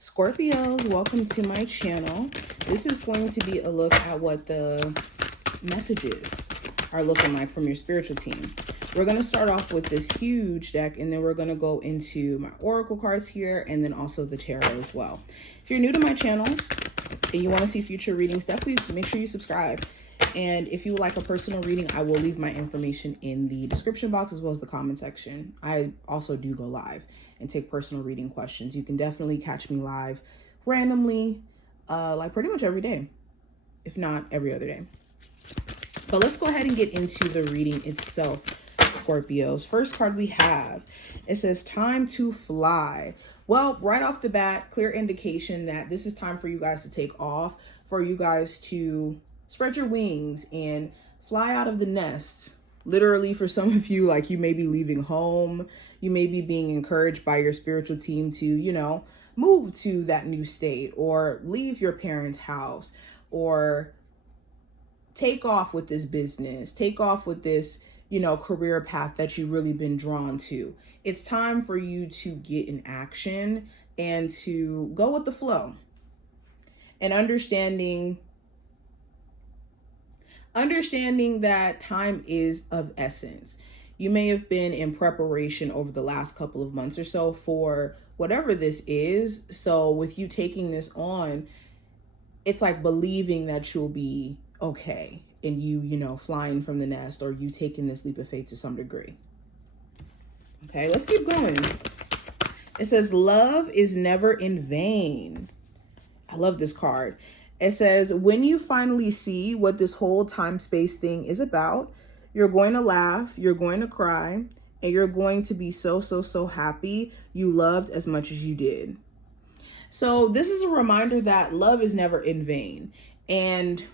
Scorpios, welcome to my channel. This is going to be a look at what the messages are looking like from your spiritual team. We're going to start off with this huge deck, and then we're going to go into my oracle cards here, and then also the tarot as well. If you're new to my channel and you want to see future readings, definitely make sure you subscribe. And if you would like a personal reading, I will leave my information in the description box as well as the comment section. I also do go live and take personal reading questions. You can definitely catch me live randomly, like pretty much every day, if not every other day. But let's go ahead and get into the reading itself, Scorpios. First card we have, it says time to fly. Well, right off the bat, clear indication that this is time for you guys to take off, for you guys to spread your wings and fly out of the nest. Literally, for some of you, like, you may be leaving home. You may be being encouraged by your spiritual team to, you know, move to that new state or leave your parents' house or take off with this business, take off with this, you know, career path that you've really been drawn to. It's time for you to get in action and to go with the flow and understanding that time is of essence. You may have been in preparation over the last couple of months or so for whatever this is. So with you taking this on, it's like believing that you'll be okay and you know, flying from the nest, or you taking this leap of faith to some degree. Okay, let's keep going. It says love is never in vain. I love this card. It says, when you finally see what this whole time-space thing is about, you're going to laugh, you're going to cry, and you're going to be so happy you loved as much as you did. So this is a reminder that love is never in vain. And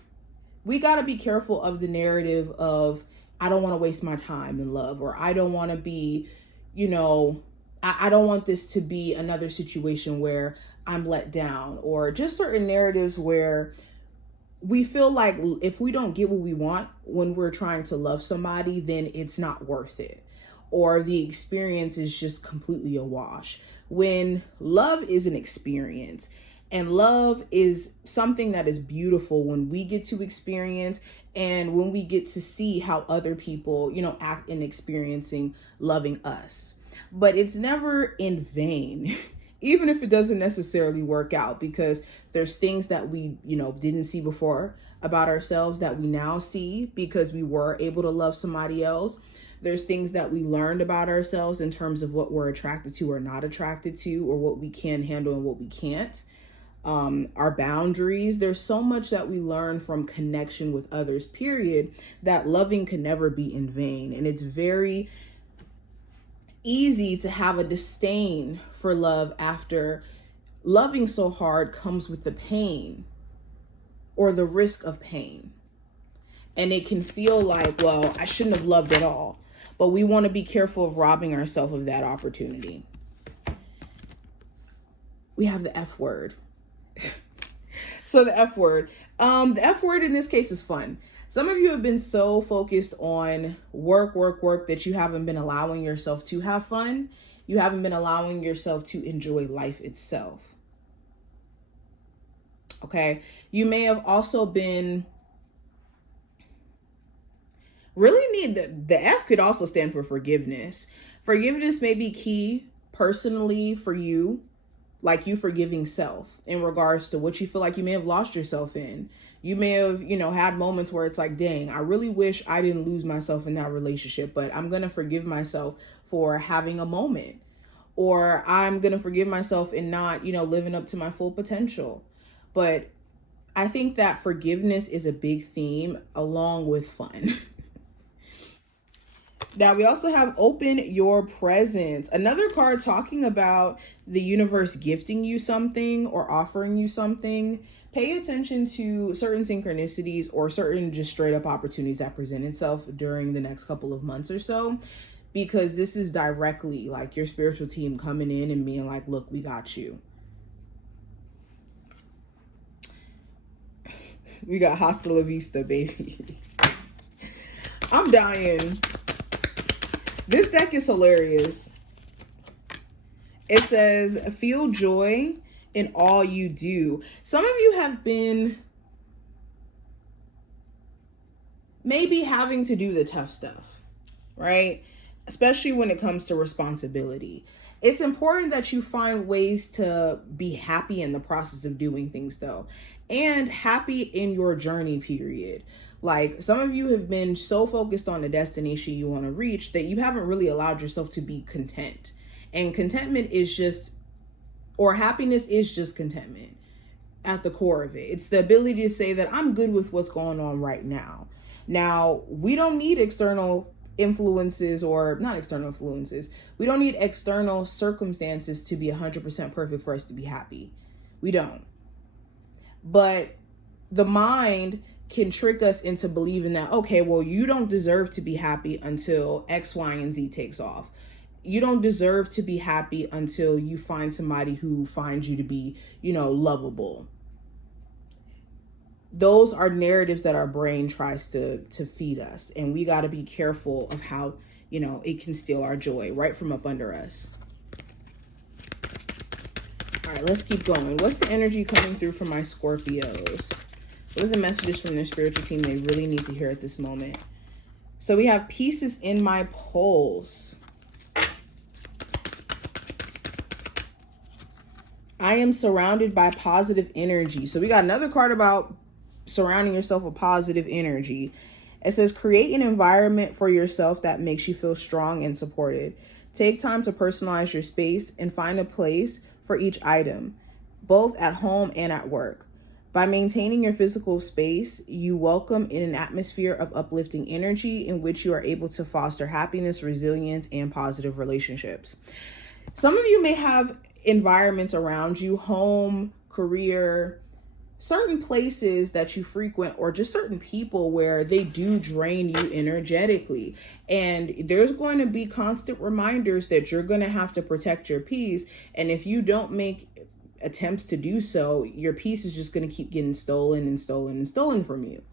we got to be careful of the narrative of, I don't want to waste my time in love, or I don't want to be, you know, I don't want this to be another situation where I'm let down, or just certain narratives where we feel like if we don't get what we want when we're trying to love somebody, then it's not worth it, or the experience is just completely a wash. When love is an experience, and love is something that is beautiful when we get to experience, and when we get to see how other people, you know, act in experiencing loving us. But it's never in vain. Even if it doesn't necessarily work out, because there's things that we, you know, didn't see before about ourselves that we now see because we were able to love somebody else. There's things that we learned about ourselves in terms of what we're attracted to or not attracted to, or what we can handle and what we can't. Our boundaries. There's so much that we learn from connection with others, period, that loving can never be in vain. And it's very easy to have a disdain for love after loving so hard comes with the pain or the risk of pain. And it can feel like, well, I shouldn't have loved at all. But we want to be careful of robbing ourselves of that opportunity. We have the F word. So the F word. The F word in this case is fun. Some of you have been so focused on work that you haven't been allowing yourself to have fun. You haven't been allowing yourself to enjoy life itself. Okay. You may have also been really the F could also stand for forgiveness. Forgiveness may be key personally for you, like you forgiving self in regards to what you feel like you may have lost yourself in. You may have, you know, had moments where it's like, dang, I really wish I didn't lose myself in that relationship, but I'm going to forgive myself for having a moment. Or I'm going to forgive myself in not, you know, living up to my full potential. But I think that forgiveness is a big theme along with fun. Now, we also have open your presence. Another card talking about the universe gifting you something or offering you something. Pay attention to certain synchronicities or certain just straight up opportunities that present itself during the next couple of months or so, because this is directly like your spiritual team coming in and being like, look, we got you. We got hasta la vista, baby. I'm dying. This deck is hilarious. It says, feel joy in all you do. Some of you have been maybe having to do the tough stuff, right? Especially when it comes to responsibility. It's important that you find ways to be happy in the process of doing things, though, and happy in your journey, period. Like, some of you have been so focused on the destination you want to reach that you haven't really allowed yourself to be content. And contentment is just, or happiness is just contentment at the core of it. It's the ability to say that I'm good with what's going on right now. Now, we don't need external influences, or not external influences. We don't need external circumstances to be 100% perfect for us to be happy. We don't. But the mind can trick us into believing that, okay, well, you don't deserve to be happy until X, Y, and Z takes off. You don't deserve to be happy until you find somebody who finds you to be, lovable. Those are narratives that our brain tries to feed us. And we got to be careful of how, it can steal our joy right from up under us. All right, let's keep going. What's the energy coming through for my Scorpios? What are the messages from their spiritual team they really need to hear at this moment? So we have pieces in my pulse. I am surrounded by positive energy. So we got another card about surrounding yourself with positive energy. It says, create an environment for yourself that makes you feel strong and supported. Take time to personalize your space and find a place for each item, both at home and at work. By maintaining your physical space, you welcome in an atmosphere of uplifting energy in which you are able to foster happiness, resilience, and positive relationships. Some of you may have environments around you, home, career, certain places that you frequent, or just certain people where they do drain you energetically. And there's going to be constant reminders that you're going to have to protect your peace. And if you don't make attempts to do so, your peace is just going to keep getting stolen and stolen and stolen from you.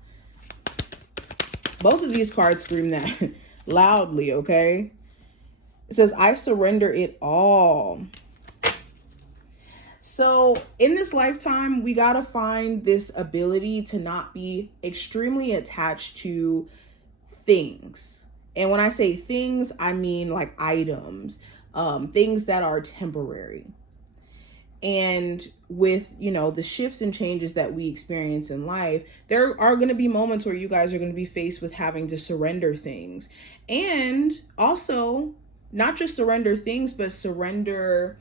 Both of these cards scream that loudly, okay? It says, I surrender it all. So in this lifetime, we got to find this ability to not be extremely attached to things. And when I say things, I mean like items, things that are temporary. And with, the shifts and changes that we experience in life, there are going to be moments where you guys are going to be faced with having to surrender things. And also, not just surrender things, but surrender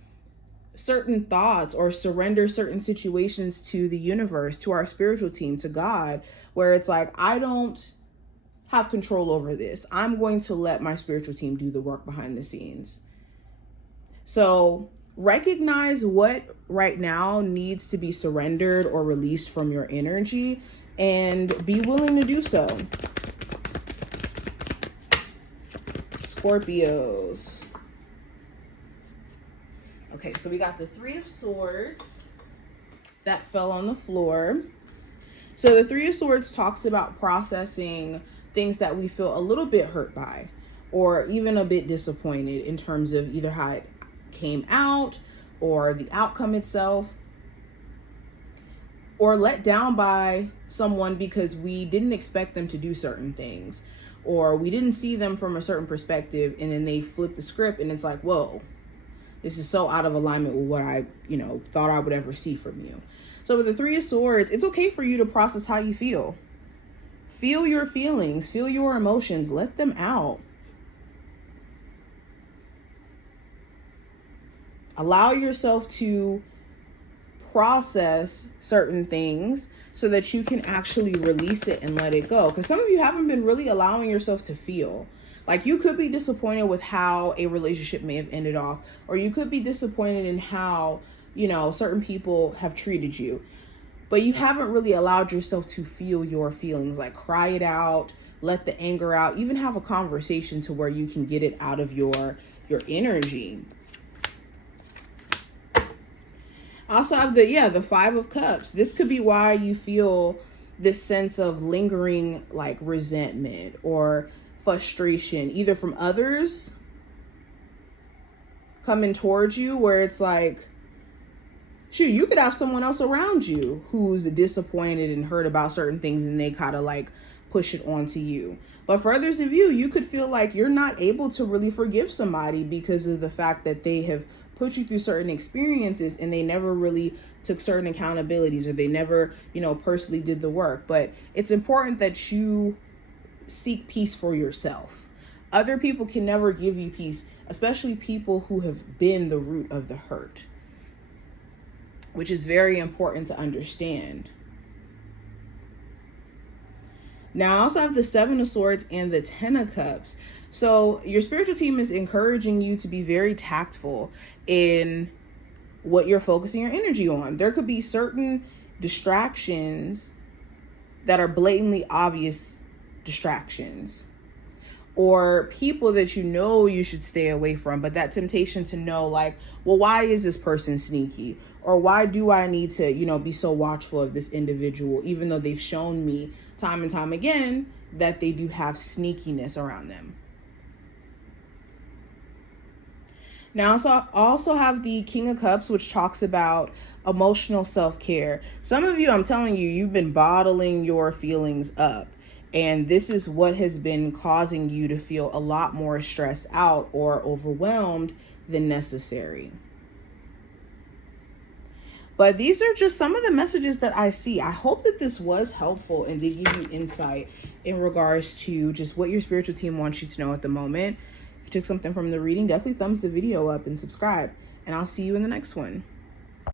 certain thoughts or surrender certain situations to the universe, to our spiritual team, to God, where it's like, I don't have control over this. I'm going to let my spiritual team do the work behind the scenes. So recognize what right now needs to be surrendered or released from your energy and be willing to do so. Scorpios. Okay, so we got the Three of Swords that fell on the floor. So the Three of Swords talks about processing things that we feel a little bit hurt by, or even a bit disappointed in terms of either how it came out or the outcome itself, or let down by someone because we didn't expect them to do certain things, or we didn't see them from a certain perspective, and then they flip the script and it's like, whoa, this is so out of alignment with what I, thought I would ever see from you. So with the Three of Swords, it's okay for you to process how you feel. Feel your feelings, feel your emotions, let them out. Allow yourself to process certain things so that you can actually release it and let it go. Because some of you haven't been really allowing yourself to feel. Like, you could be disappointed with how a relationship may have ended off, or you could be disappointed in how, certain people have treated you, but you haven't really allowed yourself to feel your feelings, like cry it out, let the anger out, even have a conversation to where you can get it out of your energy. I also have the Five of Cups. This could be why you feel this sense of lingering, like, resentment or frustration, either from others coming towards you, where it's like shoot, you could have someone else around you who's disappointed and hurt about certain things, and they kind of like push it onto you. But for others of you, you could feel like you're not able to really forgive somebody because of the fact that they have put you through certain experiences and they never really took certain accountabilities, or they never, personally did the work. But it's important that you seek peace for yourself. Other people can never give you peace, especially people who have been the root of the hurt, which is very important to understand. Now, I also have the Seven of Swords and the Ten of Cups. So your spiritual team is encouraging you to be very tactful in what you're focusing your energy on. There could be certain distractions that are blatantly obvious distractions, or people that you should stay away from, but that temptation to know, like, well, why is this person sneaky? Or why do I need to, be so watchful of this individual, even though they've shown me time and time again that they do have sneakiness around them. Now, I also have the King of Cups, which talks about emotional self-care. Some of you, I'm telling you, you've been bottling your feelings up. And this is what has been causing you to feel a lot more stressed out or overwhelmed than necessary. But these are just some of the messages that I see. I hope that this was helpful and did give you insight in regards to just what your spiritual team wants you to know at the moment. If you took something from the reading, definitely thumbs the video up and subscribe. And I'll see you in the next one.